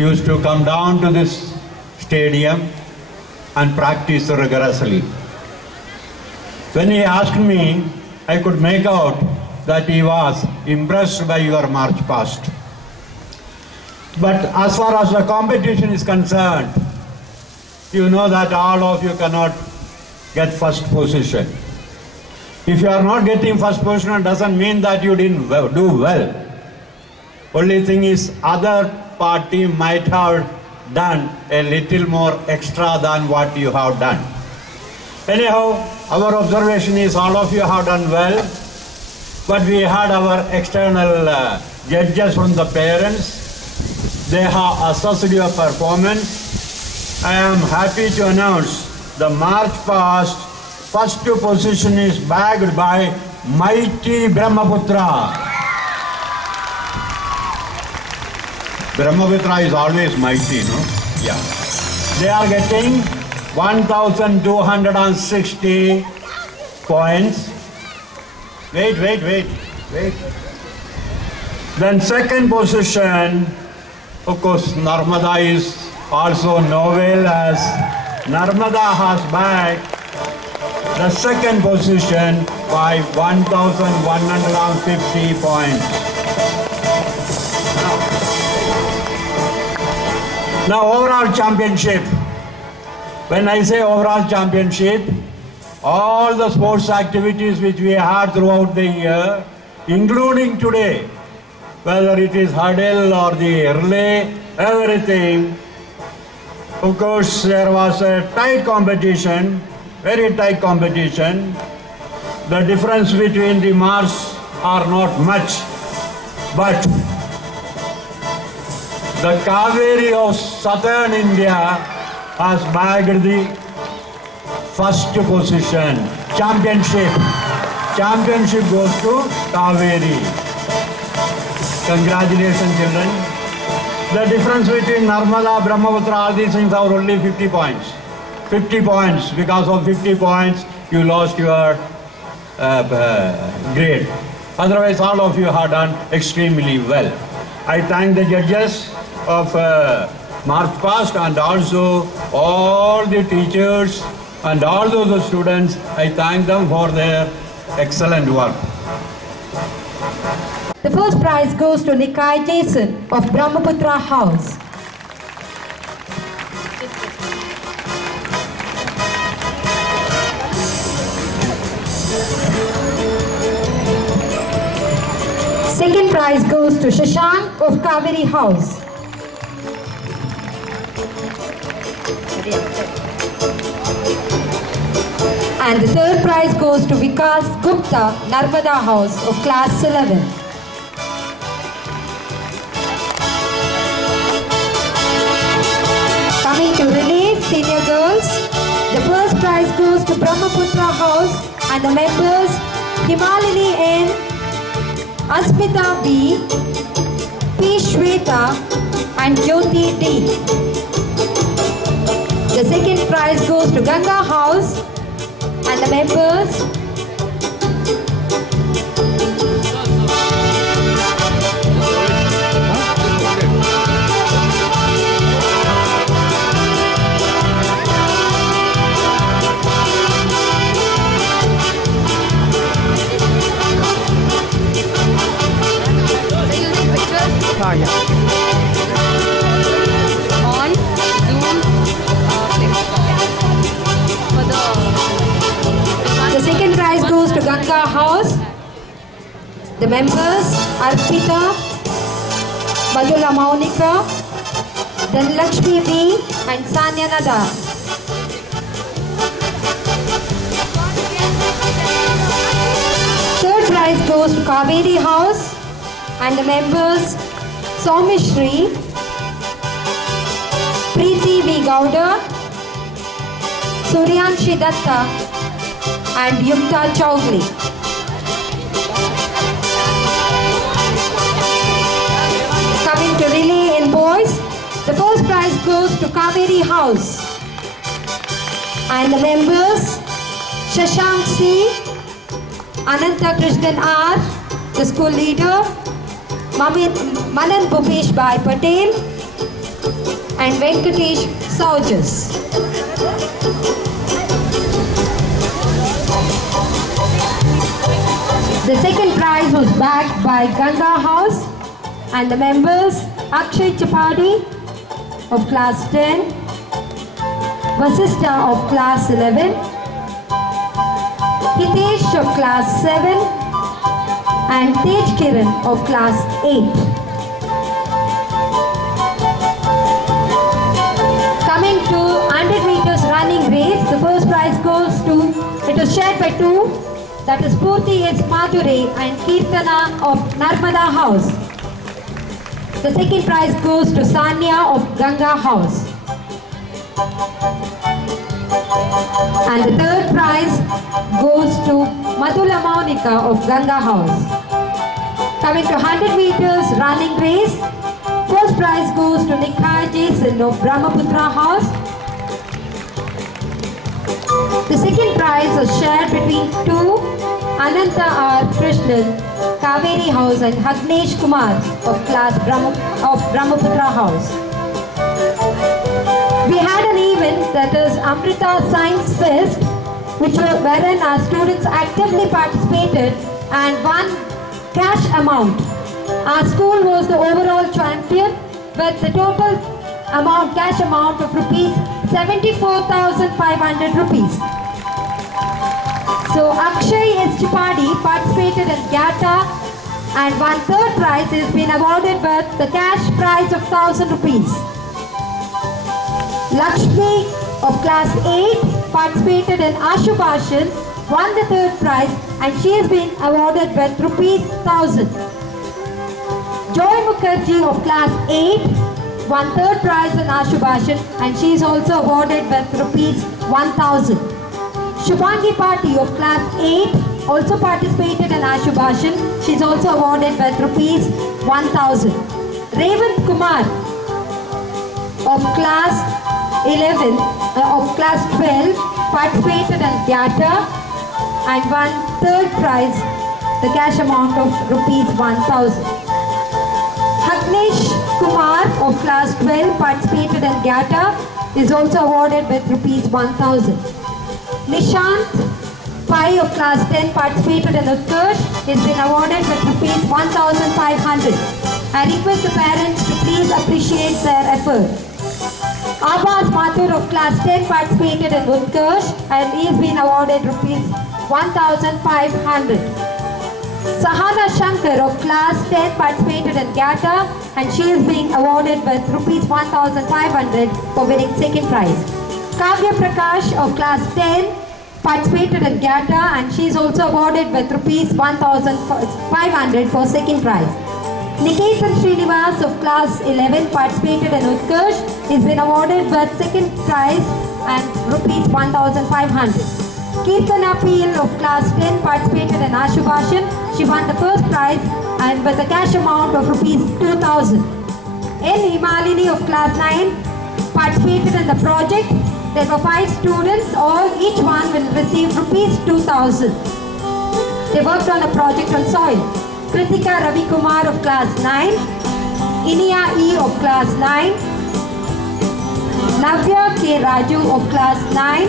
used to come down to this stadium and practice rigorously. When he asked me, I could make out that he was impressed by your march past. But as far as the competition is concerned, you know that all of you cannot get first position. If you are not getting first position, it doesn't mean that you didn't do well. Only thing is, other party might have done a little more extra than what you have done. Anyhow, our observation is all of you have done well, but we had our external judges from the parents. They have assessed your performance. I am happy to announce the march past first position is bagged by mighty Brahmaputra. Brahmaputra is always mighty, no? Yeah. They are getting 1,260 points. Wait. Then second position, of course, Narmada is also novel, as Narmada has bagged the second position by 1,150 points. Now overall championship. When I say overall championship, all the sports activities which we had throughout the year, including today, whether it is hurdle or the relay, everything. Of course, there was a tight competition, very tight competition. The difference between the marks are not much, but the Kaveri of southern India has bagged the first position. Championship goes to Kaveri. Congratulations, children. The difference between Narmada, Brahmaputra, all these things are only 50 points. 50 points. Because of 50 points, you lost your grade. Otherwise, all of you have done extremely well. I thank the judges of March past and also all the teachers and also the students. I thank them for their excellent work. The first prize goes to Nikai Jason of Brahmaputra House. Second prize goes to Shashank of Kaveri House. And the third prize goes to Vikas Gupta, Narmada House of class 11. Coming to relay senior girls, the first prize goes to Brahmaputra House and the members Himalini N, Asmita B, P. Shweta and Jyoti D. The second prize goes to Ganga House and the members on Zoom. The second prize goes to Ganga House. The members Arpita, Madhula Maunika, then Lakshmi B and Sanya Nada. Third prize goes to Kaveri House and the members Soumishri, Preeti V. Gowda, Suryanshi Datta and Yukta Chowdhury. Coming to relay in boys, the first prize goes to Kaveri House and the members Shashank C, Ananta Krishnan R, the school leader, Manan Bhupesh Bhai Patel, and Venkatesh Saujas. The second prize was backed by Ganga House and the members Akshay Chapadi of class 10, Vasista of class 11, Hitesh of class 7 and Tej Kiran of class 8. Coming to 100 meters running race, the first prize goes to, it was shared by two, that is Purti S. Madhure and Kirtana of Narmada House. The second prize goes to Sanya of Ganga House. And the third prize goes to Madhula Monica of Ganga House. Coming to 100 meters running race, first prize goes to Nikhar Jason of Brahmaputra House. The second prize was shared between two, Ananta R. Krishnan, Kaveri House and Hagnesh Kumar of class Brahmaputra House. We had an event, that is Amrita Science Fest, wherein our students actively participated and won cash amount. Our school was the overall champion with the total amount, cash amount of rupees 74,500 rupees. So Akshay S. Chapadi participated in GATA and won third prize. He has been awarded with the cash prize of 1,000 rupees. Lakshmi of class 8 participated in Ashubhashan, won the third prize and she has been awarded with rupees 1,000. Joy Mukherjee of class 8 won third prize in Ashubhashan and she is also awarded with rupees 1,000. Shubhangi Pati of class 8 also participated in Ashubhashan. She is also awarded with rupees 1,000. Revant Kumar of class 11, of class 12 participated in GATA and won third prize, the cash amount of rupees 1,000. Hagnesh Kumar of class 12 participated in GATA, is also awarded with rupees 1,000. Nishant Pai of class 10 participated in Utkarsh, has been awarded with rupees 1,500. I request the parents to please appreciate their effort. Abbas Mathur of class 10 participated in Utkarsh and he has been awarded rupees 1,500. Sahana Shankar of class 10 participated in GATA and she is being awarded with rupees 1,500 for winning second prize. Kavya Prakash of class 10 participated in GATA and she is also awarded with rupees 1,500 for second prize. Niketan Srinivas of class 11 participated in Utkarsh, has been awarded with second prize and rupees 1,500. Kirtana Peel of class 10 participated in Ashubhashan. She won the first prize and with a cash amount of rupees 2,000. N. Himalini of class 9 participated in the project. There were 5 students, each one will receive rupees 2,000. They worked on a project on soil. Kritika Ravi Kumar of class 9, Inia E of class 9, Navya K. Raju of class 9,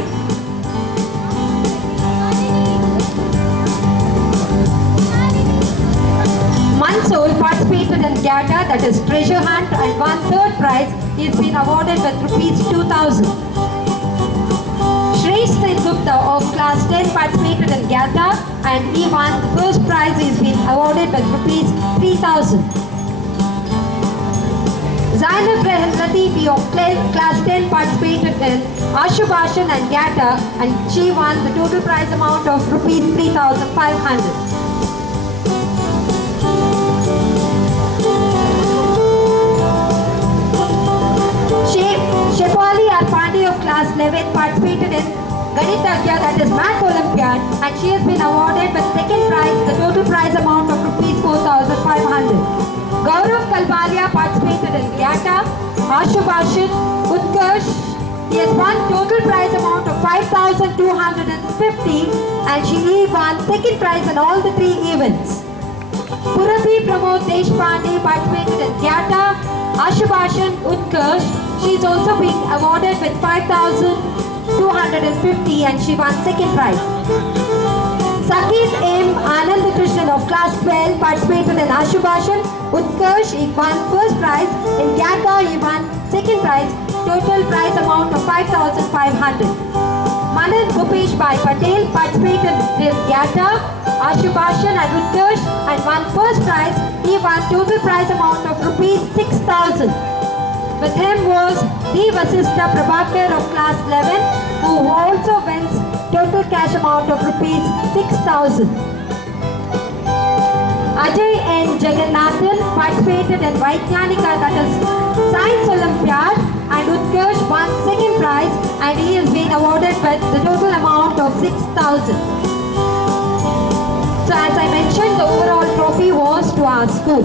Mansoor participated in GATA, that is treasure hunt, and won third prize. He has been awarded with rupees 2,000. Shreesh Singh Gupta of class 10 participated in GATA and he won the first prize. He has been awarded with rupees 3,000. Zainab Rehan Latifi of class 10 participated in Ashubhashan and GATA and she won the total prize amount of rupees 3,500. Shefali Arpandi of class 11 participated in Ganitagya, that is Math Olympiad, and she has been awarded with second prize, the total prize amount of rupees 4,500. Gaurav Kalbalia participated in GATA, Ashubhashan, Utkarsh. He has won total prize amount of 5,250 and she won second prize in all the 3 events. Purabi Pramod Deshpande participated in Gyata. Ashubhashan Utkarsh, she is also being awarded with 5,250 and she won second prize. Sakit M. Anand Krishnan of class 12 participated in Ashubhashan Utkarsh, he won first prize. In Gyata, he won second prize. Total prize amount of 5,500. Manan Bhupesh Bhai Patel participated in Gyata, Ashubhashan and Utkarsh and won first prize. He won total prize amount of rupees 6,000. With him was D. Vasistha Prabhakar of class 11 who also wins total cash amount of rupees 6,000. Ajay N. Jagannathan participated in Vaidyanika, that is Science Olympiad, and Utkarsh won second prize and he has been awarded with the total amount of 6,000. So as I mentioned, the overall trophy was to our school.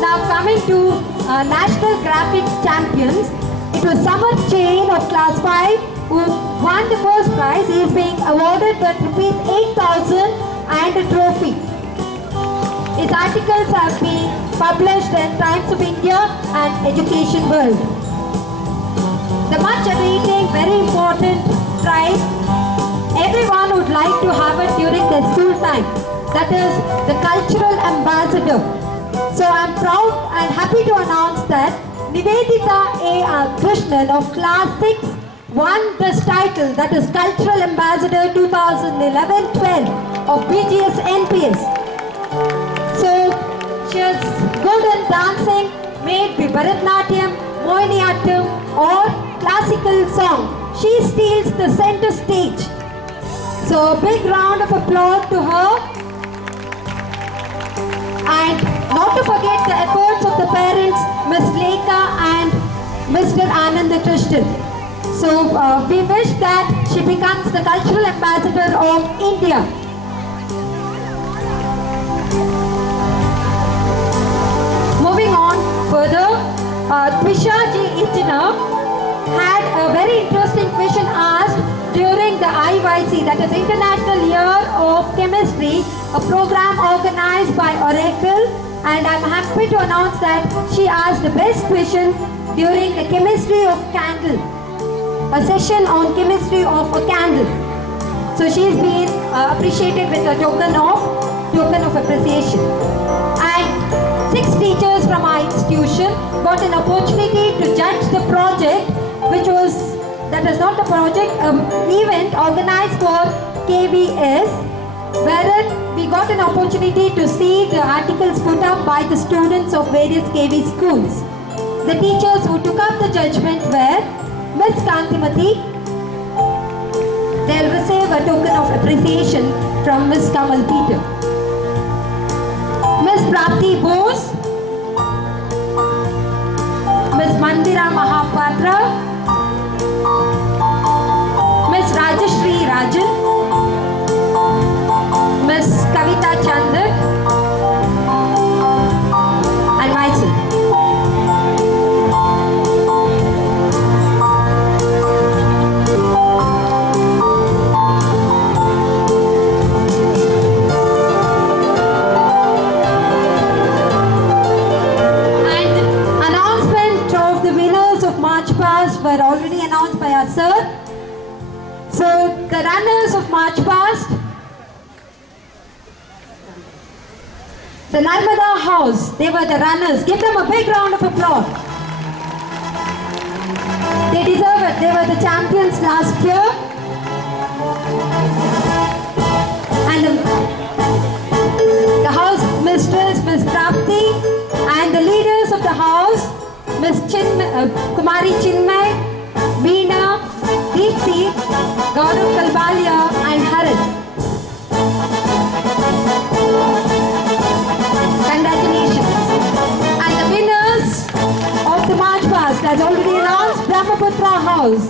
Now coming to National Graphics Champions, it was Samarth Chain of class 5 who won the first prize. He is being awarded with rupees 8,000 and a trophy. His articles have been published in Times of India and Education World. The much awaiting, very important prize, everyone would like to have it during their school time. That is the Cultural Ambassador. So I am proud and happy to announce that Nivedita A. Krishnan of class 6 won this title, that is Cultural Ambassador 2011-12 of BGS NPS. So she is good in dancing, may it be Bharatnatyam, Mohiniyattam or classical song. She steals the center stage. So a big round of applause to her. And not to forget the efforts of the parents, Ms. Lekha and Mr. Anand Krishnan. So we wish that she becomes the Cultural Ambassador of India. Moving on further, Twisha G. Itiner had a very interesting question asked during the IYC, that is International Year of Chemistry, a program organized by Oracle, and I am happy to announce that she asked the best question during the Chemistry of Candle, a session on chemistry of a candle. So she has been appreciated with a token of appreciation. And 6 teachers from our institution got an opportunity to judge the project, which was, that is not a project, event organized for KVS, wherein we got an opportunity to see the articles put up by the students of various KV schools. The teachers who took up the judgment were Ms. Kantimati. They will receive a token of appreciation from Ms. Kamal Peter. Ms. Prapti Bose, Ms. Mandira Mahapatra, Ms. Rajashri Rajan, Ms. Kavita Chandak, and myself. Were already announced by our sir. So the runners of March Past, the Narmada House, they were the runners. Give them a big round of applause. They deserve it. They were the champions last year. And the house mistress, Ms. Prapti, and the leaders of the house, Ms. Kumari Chinmay, Veena, Deepthi, Gaurav Kalbalia and Harit. Congratulations. And the winners of the March Past, as already announced, Brahmaputra House.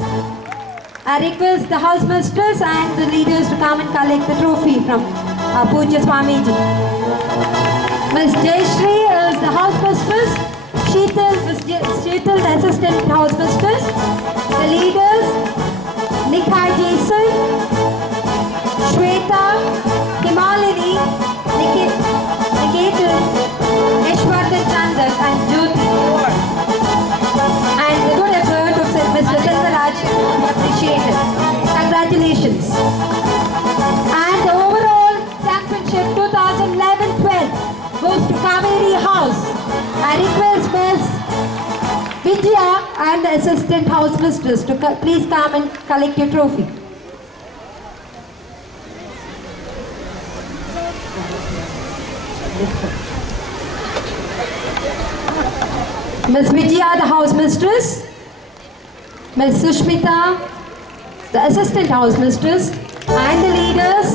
I request the house mistress and the leaders to come and collect the trophy from Pujya Swamiji. Ms. Jayashree is the house mistress. Sheetal, the assistant house mistress. The leaders, Nikha Jason, Shweta, Himalini, Niket Vijaya and the assistant house mistress to please come and collect your trophy. Ms. Vijaya, the house mistress. Ms. Sushmita, the assistant house mistress. And the leaders,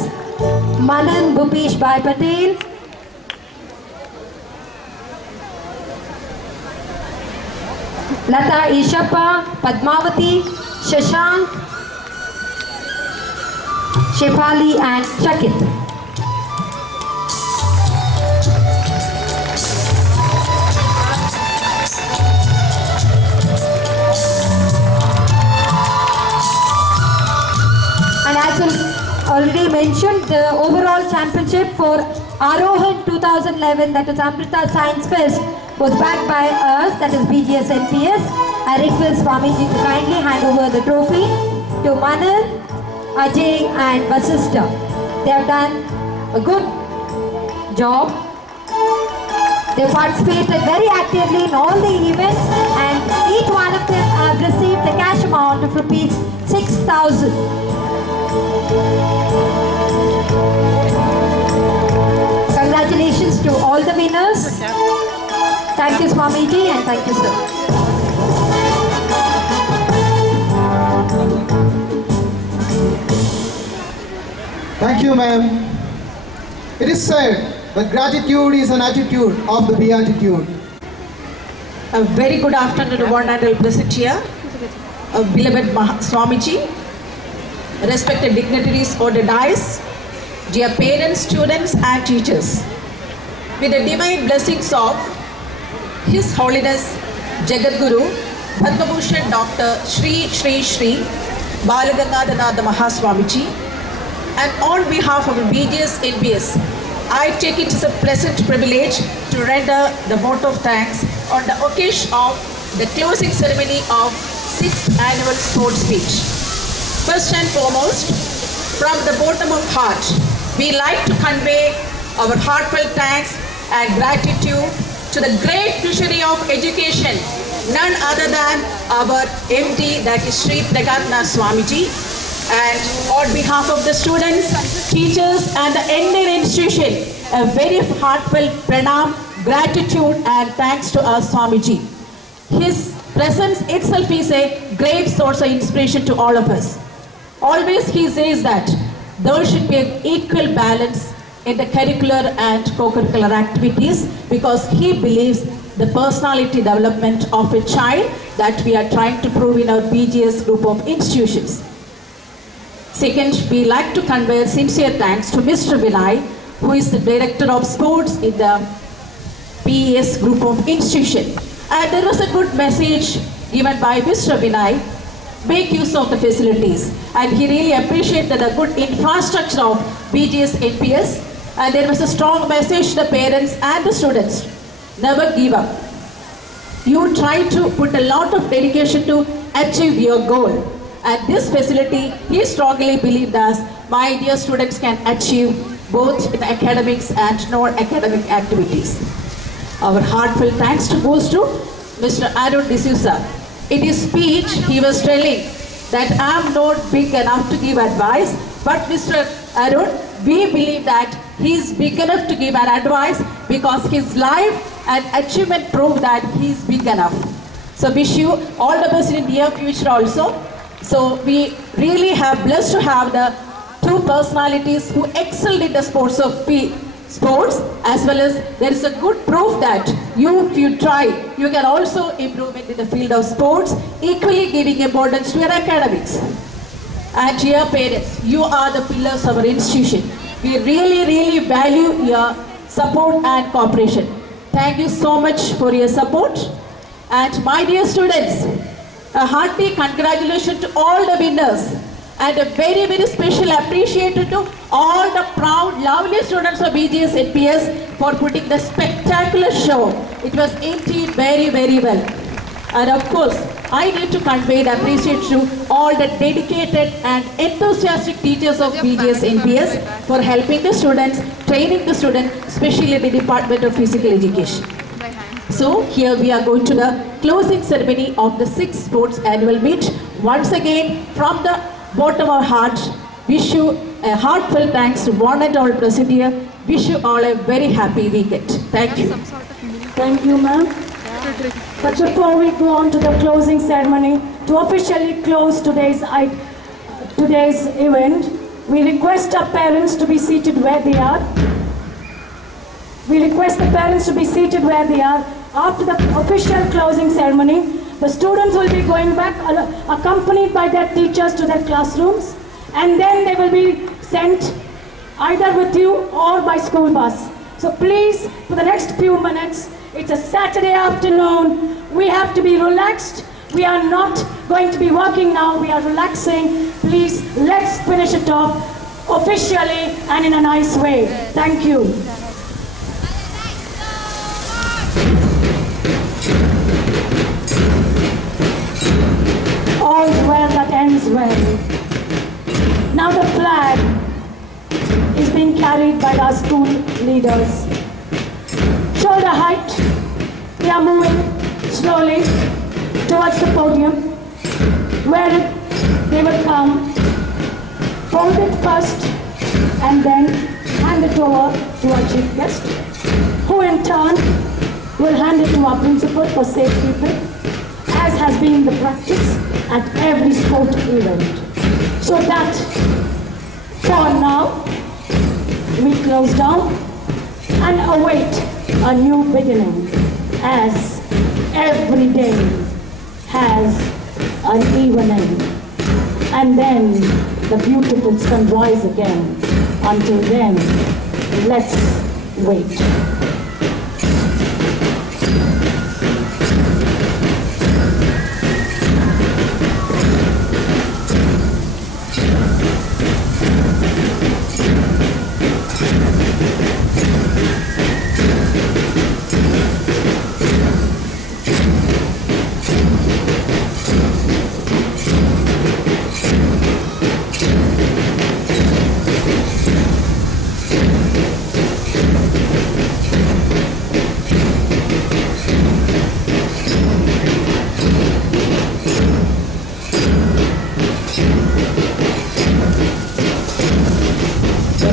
Manan Bhupesh Bhai Patel, Lata Ishappa, Padmavati, Shashank, Shefali and Shakit. And as already mentioned, the overall championship for Arohan 2011, that is Amrita Science Fest, was backed by us, that is BGS NPS. I request Swamiji to kindly hand over the trophy to Manan, Ajay and Vasista. They have done a good job. They participated very actively in all the events and each one of them have received the cash amount of rupees 6,000. Congratulations to all the winners. Thank you, Swamiji, and thank you, sir. Thank you, ma'am. It is said that gratitude is an attitude of the beatitude. A very good afternoon to one and all present here. Beloved Swamiji, respected dignitaries on the dais, dear parents, students and teachers. With the divine blessings of His Holiness Jagadguru Padma Bhushan Dr. Shri Balagangadhanatha Mahaswamiji, and on behalf of BGS NPS, I take it as a pleasant privilege to render the vote of thanks on the occasion of the closing ceremony of 6th Annual Sports Speech. First and foremost, from the bottom of heart, we like to convey our heartfelt thanks and gratitude to the great visionary of education, none other than our MD, that is Shri Pragatnath Swamiji. And on behalf of the students, teachers and the entire institution, a very heartfelt pranam, gratitude and thanks to our Swamiji. His presence itself is a great source of inspiration to all of us. Always he says that there should be an equal balance in the curricular and co-curricular activities, because he believes the personality development of a child that we are trying to prove in our BGS group of institutions. Second, we like to convey sincere thanks to Mr. Vinay, who is the Director of Sports in the PES group of institution. And there was a good message given by Mr. Vinay, make use of the facilities. And he really appreciated the good infrastructure of BGS NPS. And there was a strong message to the parents and the students. Never give up. You try to put a lot of dedication to achieve your goal. At this facility, he strongly believed as my dear students can achieve both in academics and non-academic activities. Our heartfelt thanks goes to Mr. Arun D'Souza. In his speech, he was telling that I am not big enough to give advice, but Mr. Arun, we believe that he is big enough to give an advice because his life and achievement prove that he is big enough. So wish you all the best in the near future also. So we really have blessed to have the two personalities who excelled in the sports of sports, as well as there is a good proof that if you try, you can also improve in the field of sports, equally giving importance to your academics. And dear parents, you are the pillars of our institution. We really value your support and cooperation. Thank you so much for your support. And my dear students, a hearty congratulations to all the winners, and a very special appreciation to all the proud, lovely students of BGS NPS for putting the spectacular show. It was indeed very well. And of course, I need to convey the appreciation to all the dedicated and enthusiastic teachers of BGS NPS for helping the students, training the students, especially in the Department of Physical Education. So here we are going to the closing ceremony of the 6th Sports Annual Meet. Once again, from the bottom of our heart, wish you a heartfelt thanks to one and all present here. Wish you all a very happy weekend. Thank you. Thank you, ma'am. But before we go on to the closing ceremony, to officially close today's event, we request our parents to be seated where they are. We request the parents to be seated where they are. After the official closing ceremony, the students will be going back accompanied by their teachers to their classrooms, and then they will be sent either with you or by school bus. So please, for the next few minutes, it's a Saturday afternoon, we have to be relaxed. We are not going to be working now, we are relaxing. Please, let's finish it off officially and in a nice way. Thank you. All's well that ends well. Now the flag is being carried by our school leaders. Shoulder height, we are moving slowly towards the podium, where they will come, fold it first, and then hand it over to our chief guest, who in turn will hand it to our principal for safekeeping, as has been the practice at every sport event. So that, for now, we close down and await a new beginning, as every day has an evening, and then the beautiful sun rise again. Until then, let's wait.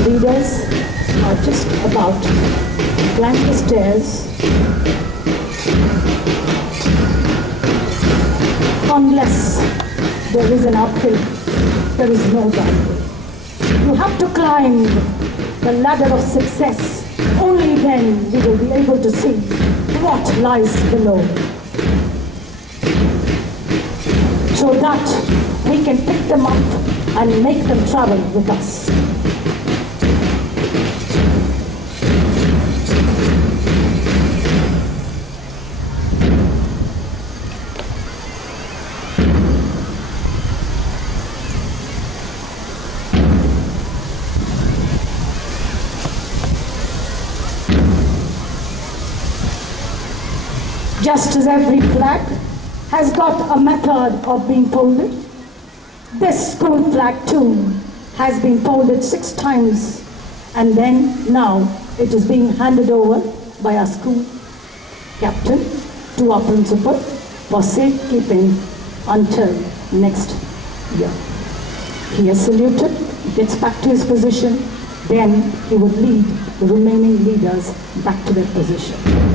Leaders are just about to climb the stairs. Unless there is an uphill, there is no downhill. You have to climb the ladder of success. Only then we will be able to see what lies below, so that we can pick them up and make them travel with us. Just as every flag has got a method of being folded, this school flag too has been folded 6 times, and then now it is being handed over by our school captain to our principal for safekeeping until next year. He is saluted, gets back to his position, then he would lead the remaining leaders back to their position.